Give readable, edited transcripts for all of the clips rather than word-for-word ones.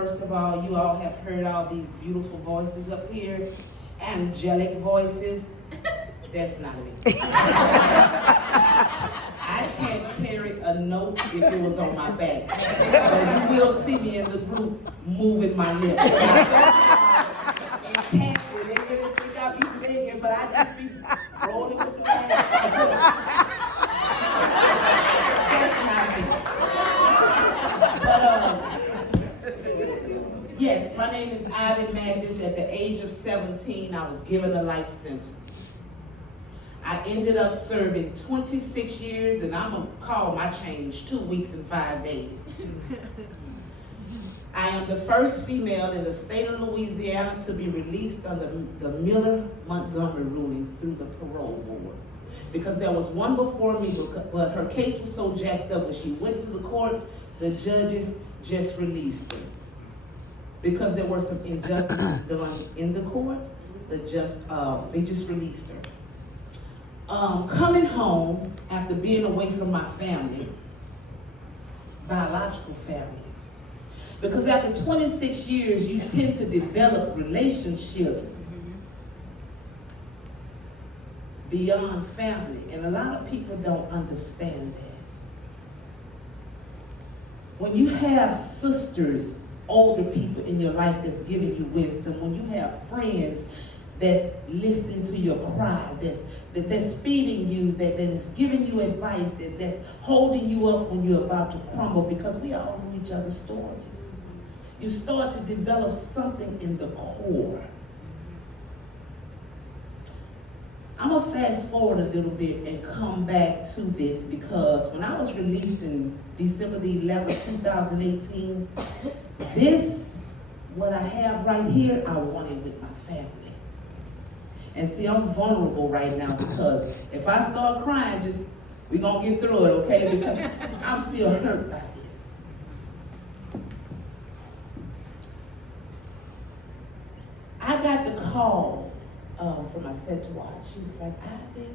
first of all, you all have heard all these beautiful voices up here, angelic voices. That's not me. I can't carry a note if it was on my back. You will see me in the group moving my lips. They really think I'll be singing, but I just be rolling with sand. That's not me. But yes, my name is Ivy Mathis. At the age of 17, I was given a life sentence. I ended up serving 26 years, and I'm going to call my change 2 weeks and 5 days. I am the first female in the state of Louisiana to be released under the Miller-Montgomery ruling through the parole board. Because there was one before me, but her case was so jacked up when she went to the courts, the judges just released her. Because there were some injustices done in the court, they just released her. Coming home after being away from my family, biological family, because after 26 years, you tend to develop relationships beyond family, and a lot of people don't understand that. When you have sisters, older people in your life that's giving you wisdom, when you have friends that's listening to your cry, that's feeding you, that is giving you advice, that's holding you up when you're about to crumble, because we all know each other's stories. You start to develop something in the core. I'm gonna fast forward a little bit and come back to this, because when I was released in December the 11th, 2018, this, what I have right here, I wanted with my family. And see, I'm vulnerable right now, because if I start crying, we're gonna get through it, okay? Because I'm still hurt by this. I got the call from my secretary. She was like, Ivy,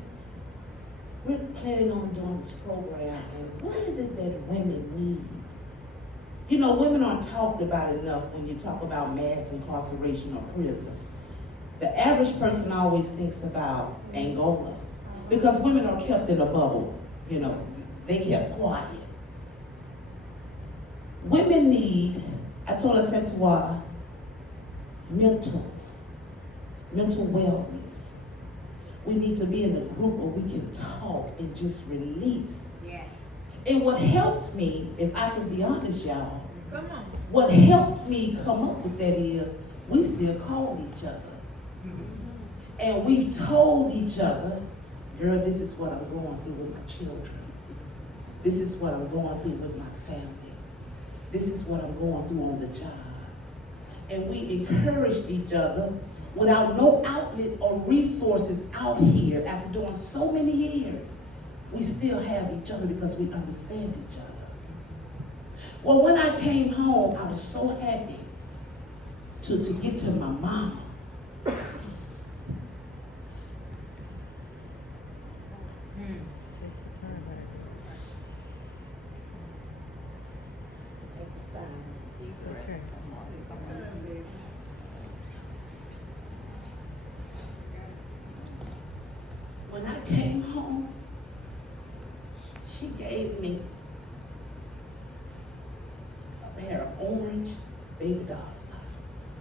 we're planning on doing this program, and what is it that women need? You know, women aren't talked about enough when you talk about mass incarceration or prison. The average person always thinks about Angola, because women are kept in a bubble, you know, they kept quiet. Women need, I told her Sentua, mental wellness. We need to be in a group where we can talk and just release. Yes. And what helped me, if I can be honest, y'all, what helped me come up with that is we still call each other. And we've told each other, girl, this is what I'm going through with my children. This is what I'm going through with my family. This is what I'm going through on the job. And we encouraged each other without no outlet or resources out here. After doing so many years, we still have each other because we understand each other. Well, when I came home, I was so happy to get to my mama. When I came home, she gave me a pair of orange baby doll socks.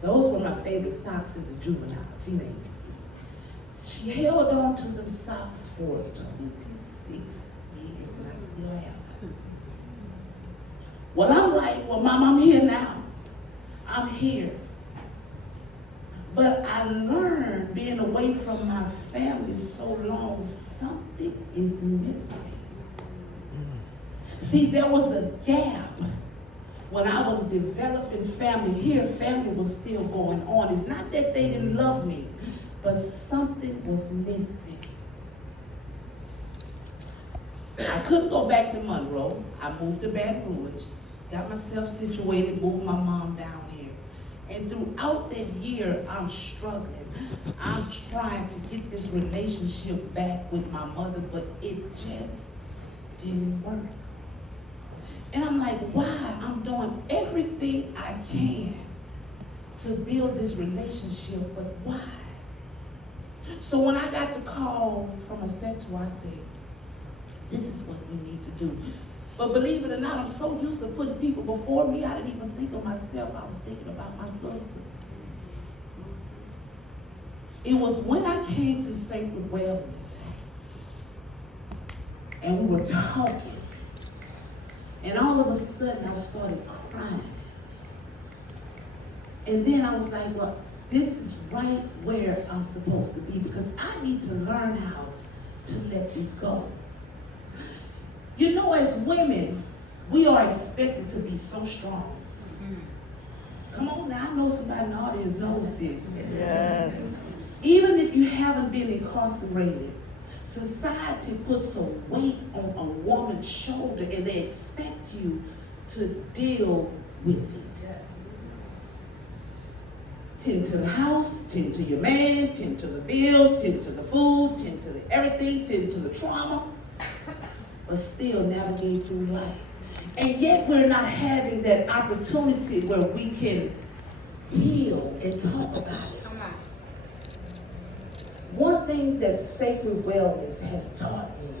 Those were my favorite socks as a juvenile, teenager. She held on to them socks for 26 years, and I still have them. Well, I'm like, well, Mom, I'm here now. I'm here. But I learned, being away from my family so long, something is missing. See, there was a gap. When I was developing family here, family was still going on. It's not that they didn't love me, but something was missing. I couldn't go back to Monroe. I moved to Baton Rouge, got myself situated, moved my mom down here. And throughout that year, I'm struggling. I'm trying to get this relationship back with my mother, but it just didn't work. And I'm like, why? I'm doing everything I can to build this relationship, but why? So when I got the call from a sector, I said, this is what we need to do. But believe it or not, I'm so used to putting people before me, I didn't even think of myself. I was thinking about my sisters. It was when I came to Sacred Wellness, and we were talking, and all of a sudden I started crying. And then I was like, well, this is right where I'm supposed to be, because I need to learn how to let this go. You know, as women, we are expected to be so strong. Come on now, I know somebody in the audience knows this. Yes. Even if you haven't been incarcerated, society puts a weight on a woman's shoulder and they expect you to deal with it. Tend to the house, tend to your man, tend to the bills, tend to the food, tend to the everything, tend to the trauma, but still navigate through life. And yet we're not having that opportunity where we can heal and talk about it. One thing that Sacred Wellness has taught me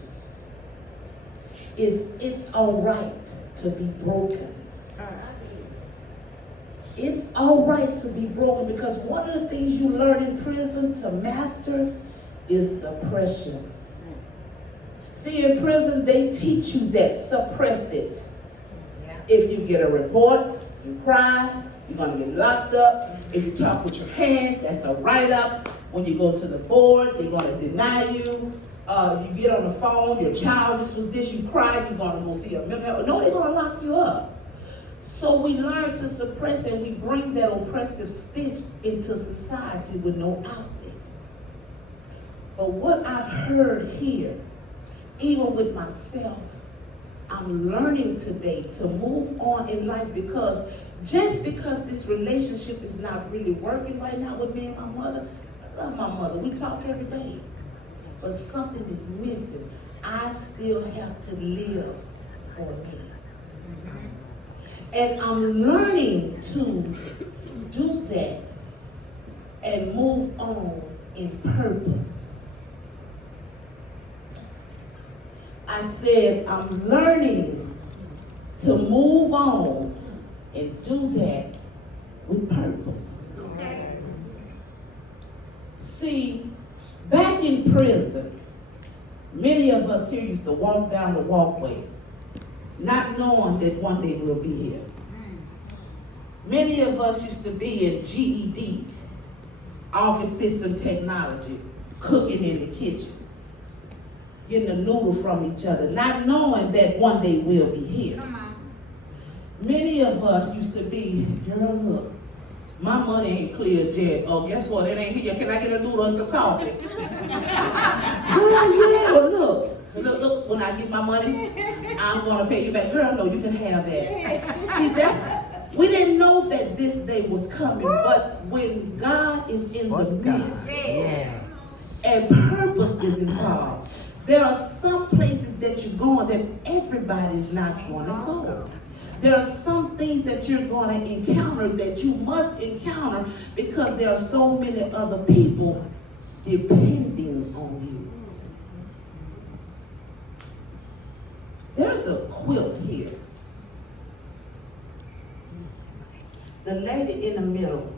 is it's all right to be broken. It's all right to be broken, because one of the things you learn in prison to master is suppression. See, in prison, they teach you that. Suppress it. If you get a report, you cry, you're going to get locked up. If you talk with your hands, that's a write-up. When you go to the board, they're going to deny you. You get on the phone, your child, this was this, you cried, you're going to go see a mental health. No, they're going to lock you up. So we learn to suppress, and we bring that oppressive stench into society with no outlet. But what I've heard here, even with myself, I'm learning today to move on in life, because just because this relationship is not really working right now with me and my mother, I love my mother, we talk every day, but something is missing. I still have to live for me. And I'm learning to do that and move on in purpose. I said, I'm learning to move on and do that with purpose. Okay. See, back in prison, many of us here used to walk down the walkway, not knowing that one day we'll be here. Many of us used to be in GED, office system technology, cooking in the kitchen, getting a noodle from each other, not knowing that one day we'll be here. Many of us used to be, girl, look, my money ain't cleared yet. Oh, guess what? It ain't here. Can I get a noodle and some coffee? Girl, yeah, look, when I get my money, I'm gonna pay you back. Girl, no, you can have that. See, we didn't know that this day was coming, but when God is in the midst, and purpose is involved, there are some places that you're going that everybody's not going to go. There are some things that you're going to encounter that you must encounter, because there are so many other people depending on you. There's a quilt here. The lady in the middle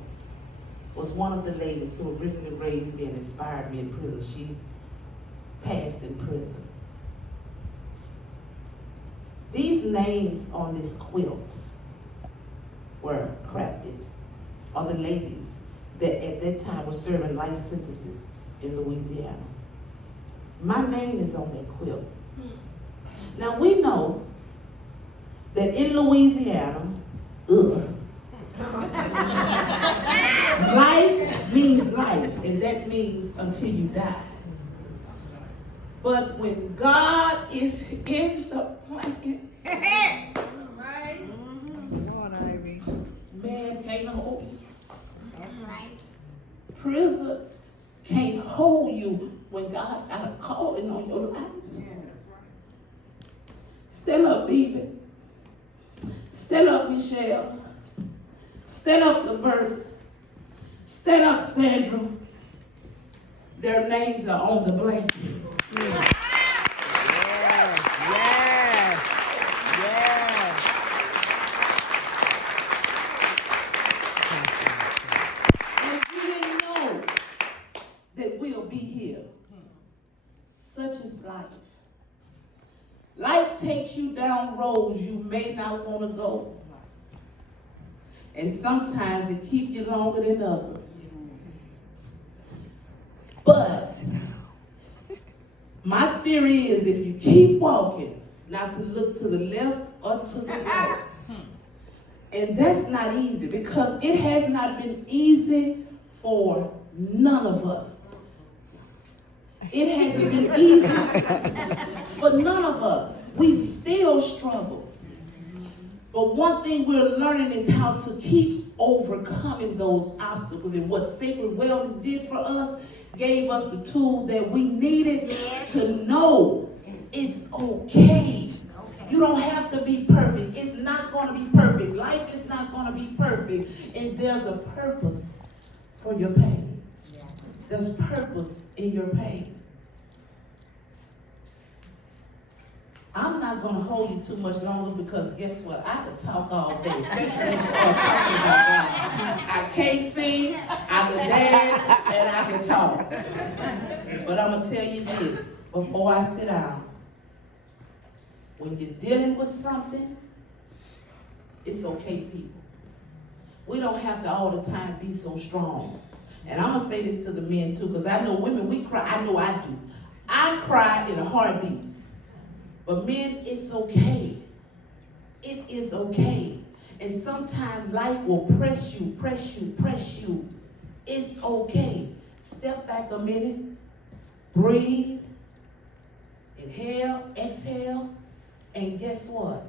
was one of the ladies who originally raised me and inspired me in prison. She passed in prison. These names on this quilt were crafted are the ladies that at that time were serving life sentences in Louisiana. My name is on that quilt. Now we know that in Louisiana, life means life, and that means until you die. But when God is in the plan, right? Come on, Ivy. Man can't hold you. That's right. Prison can't hold you when God got a calling on your life. Yeah, that's right. Stand up, baby. Stand up, Michelle. Stand up, Laverne. Stand up, Sandra. Their names are on the blanket. Yes, yes, yes. And if you didn't know that we'll be here, such is life. Life takes you down roads you may not want to go. And sometimes it keeps you longer than others. But my theory is if you keep walking, not to look to the left or to the right. And that's not easy because it has not been easy for none of us. It hasn't been easy for none of us. We still struggle. But one thing we're learning is how to keep overcoming those obstacles. And what Sacred Wellness did for us, gave us the tool that we needed to know it's okay. You don't have to be perfect. It's not going to be perfect. Life is not going to be perfect. And there's a purpose for your pain. There's purpose in your pain. I'm not going to hold you too much longer because guess what? I could talk all day, especially when you start talking about God. I can't sing, I can dance, and I can talk. But I'm going to tell you this before I sit down. When you're dealing with something, it's okay, people. We don't have to all the time be so strong. And I'm going to say this to the men too, because I know women, we cry. I know I do. I cry in a heartbeat. But men, it's okay. It is okay. And sometimes life will press you, press you, press you. It's okay. Step back a minute. Breathe. Inhale, exhale. And guess what?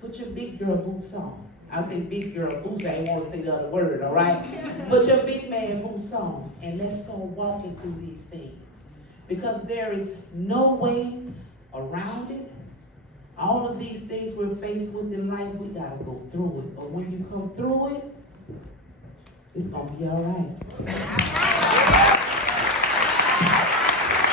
Put your big girl boots on. I say big girl boots. I ain't want to say the other word, all right? Put your big man boots on. And let's start walking through these things. Because there is no way around it. All of these things we're faced with in life, we gotta go through it. But when you come through it, it's gonna be all right.